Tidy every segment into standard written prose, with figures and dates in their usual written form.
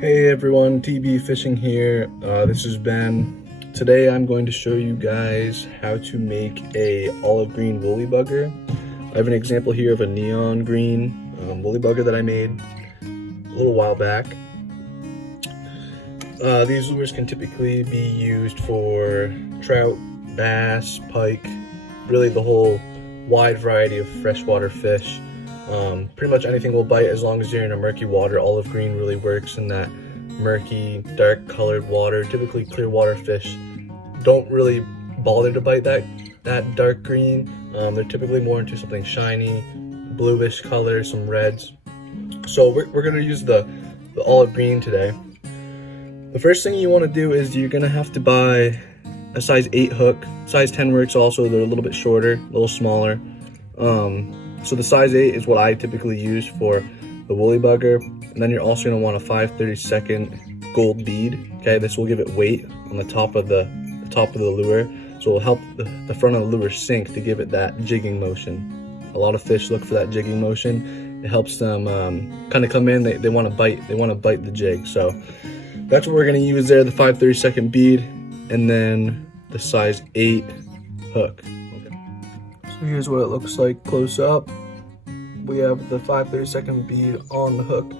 Hey everyone, TB Fishing here. This is Ben. Today I'm going to show you guys how to make a olive green woolly bugger. I have an example here of a neon green woolly bugger that I made a little while back. These lures can typically be used for trout, bass, pike, really the whole wide variety of freshwater fish. Pretty much anything will bite as long as you're in a murky water. Olive green really works in that murky, dark colored water. Typically clear water fish don't really bother to bite that dark green. They're typically more into something shiny, bluish color, some reds. So we're gonna use the olive green today. The first thing you want to do is you're gonna have to buy a size 8 hook. Size 10 works also. They're a little bit shorter, a little smaller. So the size 8 is what I typically use for the woolly bugger. And then you're also going to want a 5/32 gold bead. Okay, this will give it weight on the top of the lure. So it will help the front of the lure sink to give it that jigging motion. A lot of fish look for that jigging motion. It helps them kind of come in. They want to bite. They want to bite the jig. So that's what we're going to use there. The 5/32 bead, and then the size 8 hook. So here's what it looks like close up. We have the 5/32 bead on the hook.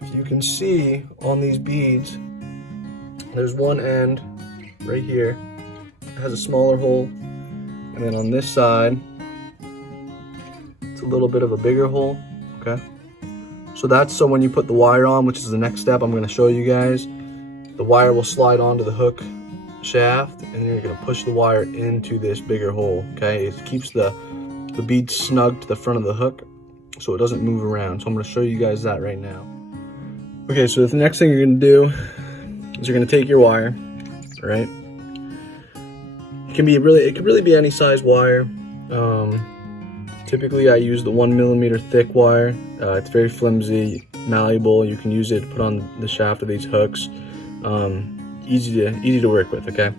If you can see on these beads, there's one end right here. It has a smaller hole. And then on this side, it's a little bit of a bigger hole, okay? So that's so when you put the wire on, which is the next step I'm gonna show you guys, the wire will slide onto the hook shaft, and you're gonna push the wire into this bigger hole, okay? It keeps the bead snug to the front of the hook so it doesn't move around. So I'm gonna show you guys that right now. Okay, so the next thing you're gonna do is you're gonna take your wire, all right? It could really be any size wire. Typically I use the 1mm thick wire. It's very flimsy, malleable. You can use it to put on the shaft of these hooks. Easy to work with, okay?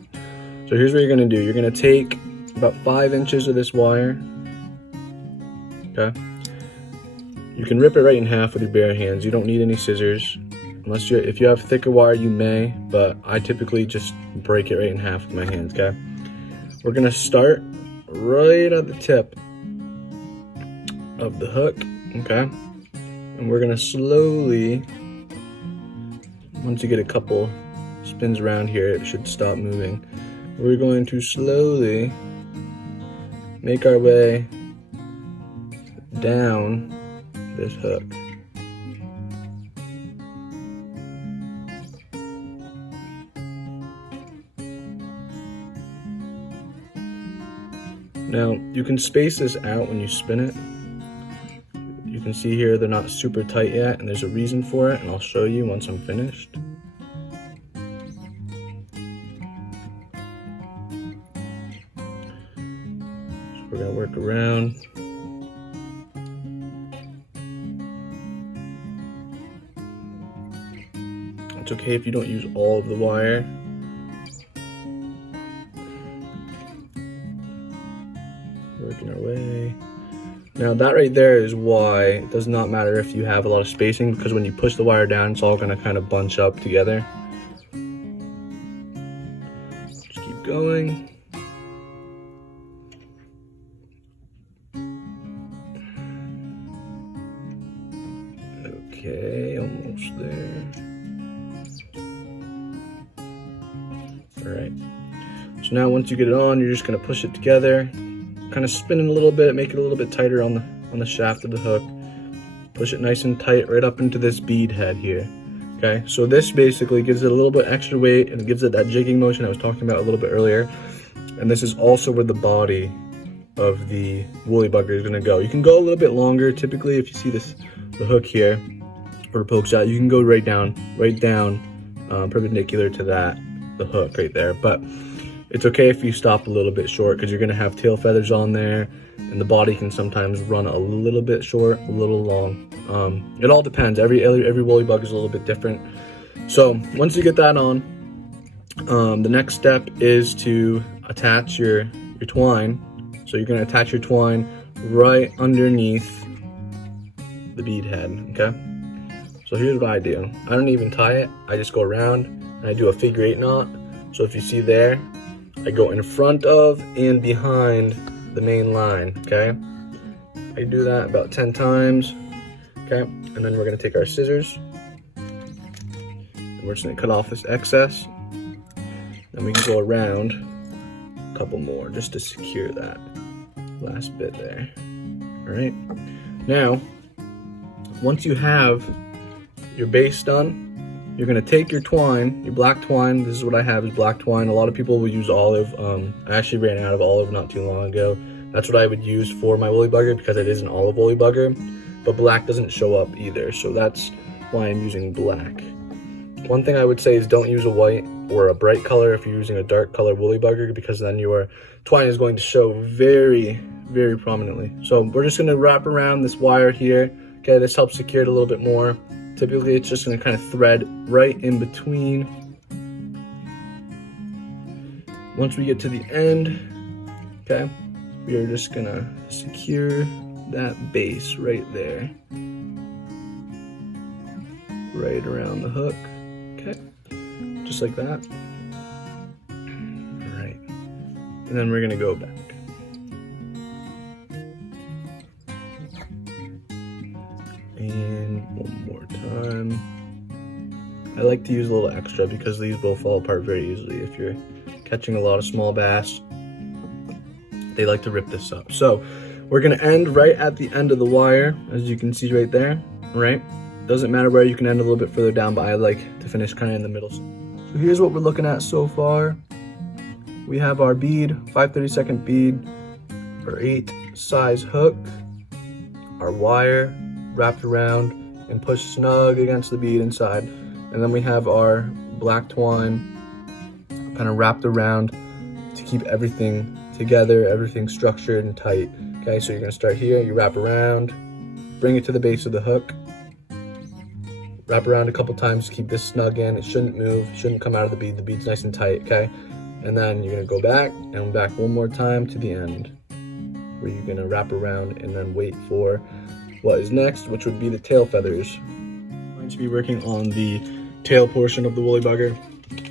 So here's what you're gonna do. You're gonna take about 5 inches of this wire, okay? You can rip it right in half with your bare hands. You don't need any scissors. If you have thicker wire, you may, but I typically just break it right in half with my hands, okay? We're gonna start right at the tip of the hook, okay? And we're gonna slowly, once you get a couple spins around here, it should stop moving. We're going to slowly make our way down this hook. Now, you can space this out when you spin it. You can see here they're not super tight yet, and there's a reason for it, and I'll show you once I'm finished. So we're gonna work around. It's okay if you don't use all of the wire. Working our way. Now that right there is why it does not matter if you have a lot of spacing, because when you push the wire down, it's all gonna kind of bunch up together. Just keep going. Okay, almost there. All right. So now once you get it on, you're just gonna push it together, kind of spin it a little bit, make it a little bit tighter on the shaft of the hook. Push it nice and tight right up into this bead head here. Okay, so this basically gives it a little bit extra weight and it gives it that jigging motion I was talking about a little bit earlier. And this is also where the body of the woolly bugger is gonna go. You can go a little bit longer. Typically, if you see the hook here, where it pokes out, you can go right down, perpendicular to the hook right there. But it's okay if you stop a little bit short, because you're gonna have tail feathers on there, and the body can sometimes run a little bit short, a little long. It all depends. Every woolly bug is a little bit different. So once you get that on, the next step is to attach your twine. So you're gonna attach your twine right underneath the bead head, okay? So here's what I do. I don't even tie it. I just go around and I do a figure 8 knot. So if you see there, I go in front of and behind the main line, okay? I do that about 10 times, okay? And then we're gonna take our scissors and we're just gonna cut off this excess. Then we can go around a couple more just to secure that last bit there, all right? Now, once you have your base done, you're gonna take your twine, your black twine. This is what I have, is black twine. A lot of people will use olive. I actually ran out of olive not too long ago. That's what I would use for my woolly bugger because it is an olive woolly bugger, but black doesn't show up either. So that's why I'm using black. One thing I would say is don't use a white or a bright color if you're using a dark color woolly bugger, because then your twine is going to show very, very prominently. So we're just gonna wrap around this wire here. Okay, this helps secure it a little bit more. Typically, it's just gonna kind of thread right in between. Once we get to the end, okay, we are just gonna secure that base right there. Right around the hook, okay, just like that. All right, and then we're gonna go back. And one more time. I like to use a little extra because these will fall apart very easily. If you're catching a lot of small bass, they like to rip this up. So we're gonna end right at the end of the wire, as you can see right there, right? Doesn't matter where, you can end a little bit further down, but I like to finish kind of in the middle. So here's what we're looking at so far. We have our bead, 5/32 bead, our 8 size hook, our wire wrapped around and pushed snug against the bead inside. And then we have our black twine kind of wrapped around to keep everything together, everything structured and tight. Okay, so you're gonna start here, you wrap around, bring it to the base of the hook, wrap around a couple times to keep this snug in. It shouldn't move, shouldn't come out of the bead. The bead's nice and tight, okay? And then you're gonna go back and back one more time to the end, where you're gonna wrap around and then wait for what is next, which would be the tail feathers. I'm going to be working on the tail portion of the woolly bugger.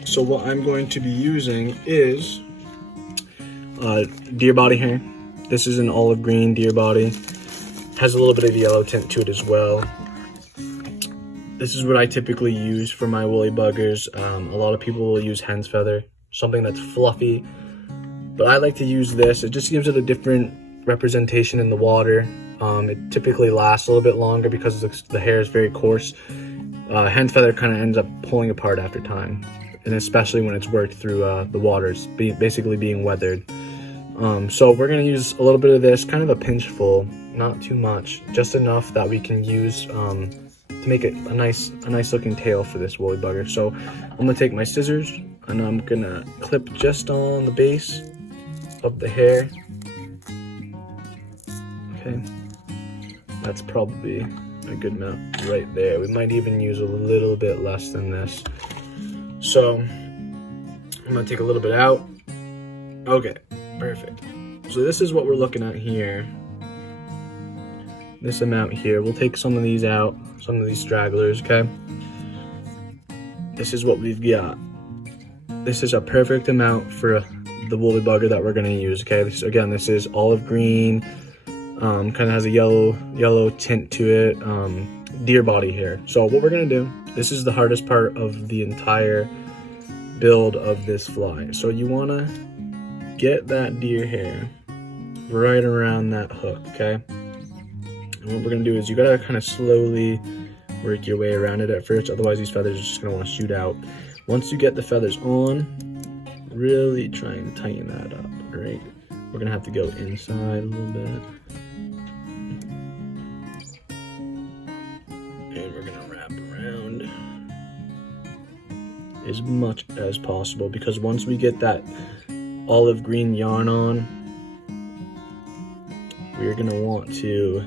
So what I'm going to be using is deer body hair. This is an olive green deer body. Has a little bit of yellow tint to it as well. This is what I typically use for my woolly buggers. A lot of people will use hen's feather, something that's fluffy, but I like to use this. It just gives it a different representation in the water. It typically lasts a little bit longer because the hair is very coarse. Hen's feather kind of ends up pulling apart after time, and especially when it's worked through the waters, basically being weathered. So we're gonna use a little bit of this, kind of a pinch full, not too much, just enough that we can use to make it a nice looking tail for this woolly bugger. So I'm gonna take my scissors and I'm gonna clip just on the base of the hair. Okay, that's probably a good amount right there. We might even use a little bit less than this. So I'm gonna take a little bit out. Okay, perfect. So this is what we're looking at here. This amount here. We'll take some of these out, some of these stragglers, okay? This is what we've got. This is a perfect amount for the woolly bugger that we're gonna use, okay? This is olive green, kind of has a yellow tint to it, deer body hair. So what we're gonna do, this is the hardest part of the entire build of this fly. So you wanna get that deer hair right around that hook, okay? And what we're gonna do is you gotta kind of slowly work your way around it at first, otherwise these feathers are just gonna wanna shoot out. Once you get the feathers on, really try and tighten that up, all right? We're gonna have to go inside a little bit. And we're gonna wrap around as much as possible, because once we get that olive green yarn on, we're gonna want to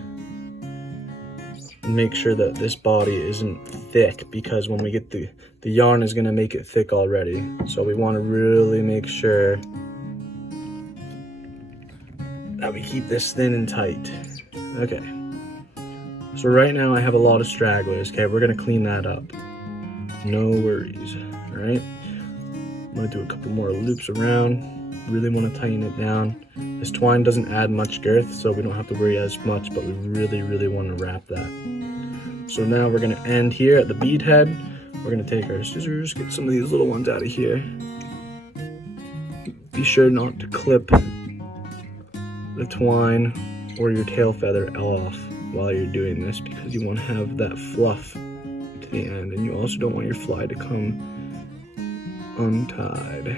make sure that this body isn't thick, because when we get the yarn is gonna make it thick already. So we wanna really make sure that we keep this thin and tight. Okay, So right now I have a lot of stragglers. Okay, we're gonna clean that up. No worries. All right. I'm gonna do a couple more loops around. Really want to tighten it down. This twine doesn't add much girth, so we don't have to worry as much, but we really want to wrap that. So now we're gonna end here at the bead head. We're gonna take our scissors, get some of these little ones out of here. Be sure not to clip the twine or your tail feather off while you're doing this, because you want to have that fluff to the end, and you also don't want your fly to come untied.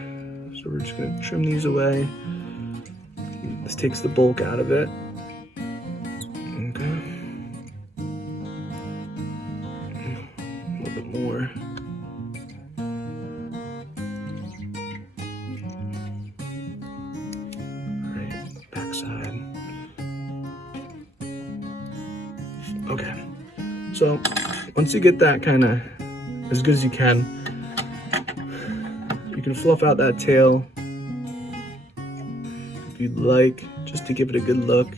So we're just going to trim these away. This takes the bulk out of it. Okay. A little bit more. All right, backside. Okay. So once you get that kind of as good as you can, you can fluff out that tail if you'd like, just to give it a good look.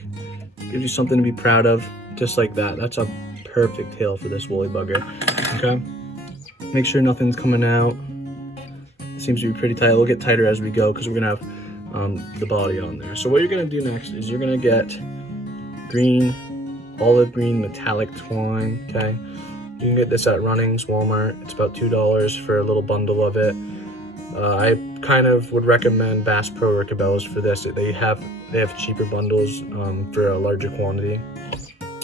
Gives you something to be proud of, just like that. That's a perfect tail for this woolly bugger. Okay, make sure nothing's coming out. It seems to be pretty tight. We'll get tighter as we go because we're gonna have the body on there. So what you're gonna do next is you're gonna get green, olive green metallic twine. Okay, you can get this at Runnings, Walmart. It's about $2 for a little bundle of it. I kind of would recommend Bass Pro or Cabela's for this. They have cheaper bundles for a larger quantity.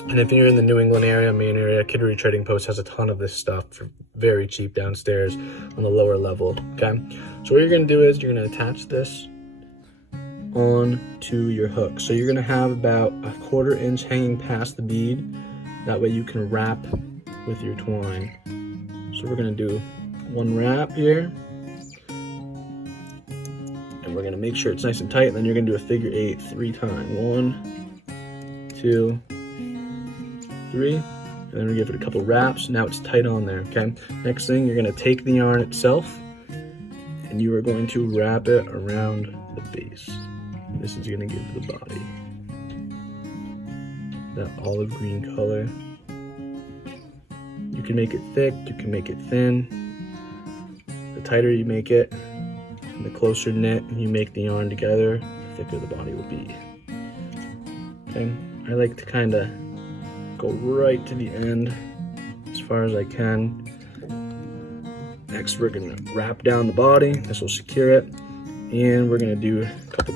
And if you're in the New England area, Maine area, Kittery Trading Post has a ton of this stuff for very cheap downstairs on the lower level. Okay, so what you're gonna do is you're gonna attach this on to your hook. So you're gonna have about a 1/4 inch hanging past the bead. That way you can wrap with your twine. So we're gonna do one wrap here. And we're gonna make sure it's nice and tight, and then you're gonna do a figure 8 3 times. 1, 2, 3, and then we give it a couple wraps. Now it's tight on there, okay? Next thing, you're gonna take the yarn itself, and you are going to wrap it around the base. This is gonna give the body that olive green color. You can make it thick, you can make it thin. The tighter you make it, and the closer knit you make the yarn together, the thicker the body will be. Okay, I like to kind of go right to the end as far as I can. Next, we're gonna wrap down the body. This will secure it, and we're gonna do a couple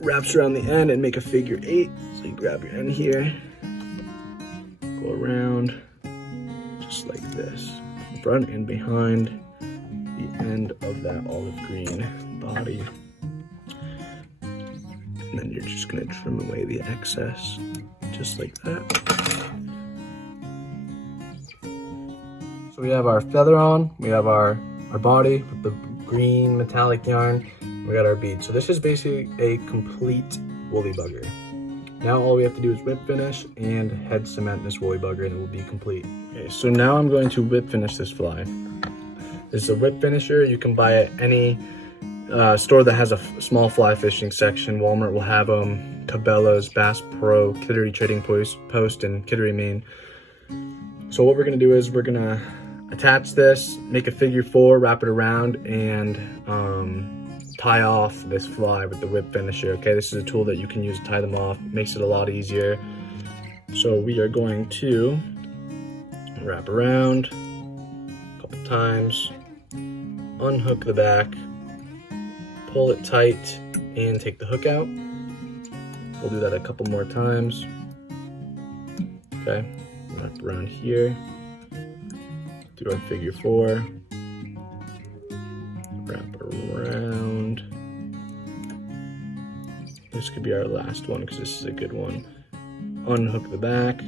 wraps around the end and make a figure 8. So you grab your end here, go around just like this, front and behind the end of that olive green body, and then you're just going to trim away the excess just like that. So we have our feather on, we have our body with the green metallic yarn, we got our bead. So this is basically a complete woolly bugger. Now all we have to do is whip finish and head cement this woolly bugger, and it will be complete. Okay, so now I'm going to whip finish this fly. This is a whip finisher. You can buy it at any store that has a small fly fishing section. Walmart will have them. Cabela's, Bass Pro, Kittery Trading Post in Kittery, Maine. So what we're gonna do is we're gonna attach this, make a figure 4, wrap it around, and tie off this fly with the whip finisher. Okay, this is a tool that you can use to tie them off. Makes it a lot easier. So we are going to wrap around a couple times, unhook the back, pull it tight, and take the hook out. We'll do that a couple more times. Okay, wrap around here, do our figure 4, wrap around. This could be our last one because this is a good one. Unhook the back,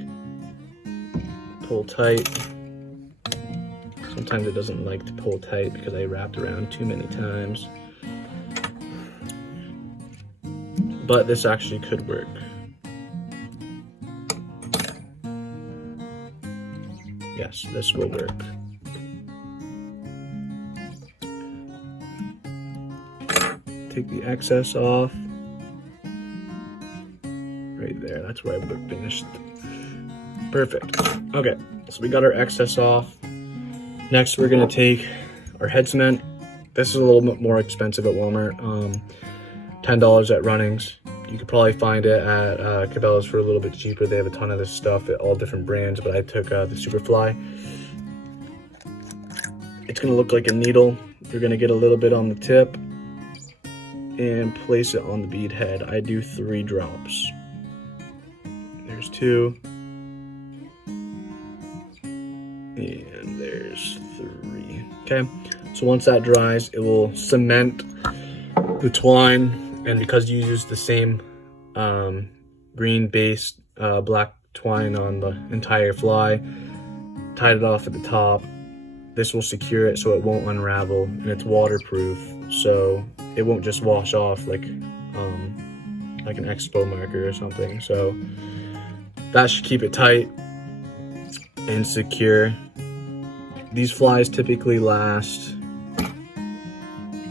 pull tight. Sometimes it doesn't like to pull tight because I wrapped around too many times. But this actually could work. Yes, this will work. Take the excess off. Right there, that's where I finished Perfect. Okay, so we got our excess off. Next, we're gonna take our head cement. This is a little bit more expensive at Walmart. $10 at Runnings. You could probably find it at Cabela's for a little bit cheaper. They have a ton of this stuff at all different brands, but I took the Superfly. It's gonna look like a needle. You're gonna get a little bit on the tip and place it on the bead head. I do 3 drops. There's 2. And there's 3. Okay, so once that dries, it will cement the twine. And because you use the same green based black twine on the entire fly, tied it off at the top, this will secure it so it won't unravel, and it's waterproof, so it won't just wash off like an expo marker or something. So that should keep it tight and secure. These flies typically last,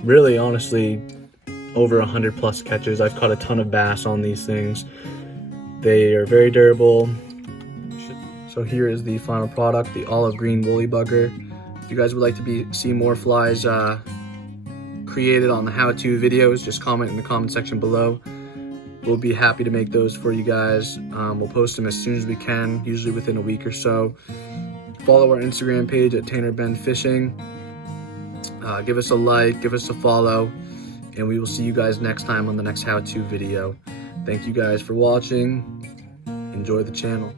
really honestly, over 100 plus catches. I've caught a ton of bass on these things. They are very durable. So here is the final product, the olive green woolly bugger. If you guys would like to see more flies created on the how-to videos, just comment in the comment section below. We'll be happy to make those for you guys. We'll post them as soon as we can, usually within a week or so. Follow our Instagram page at Tanner Bend Fishing. Give us a like, give us a follow, and we will see you guys next time on the next how-to video. Thank you guys for watching. Enjoy the channel.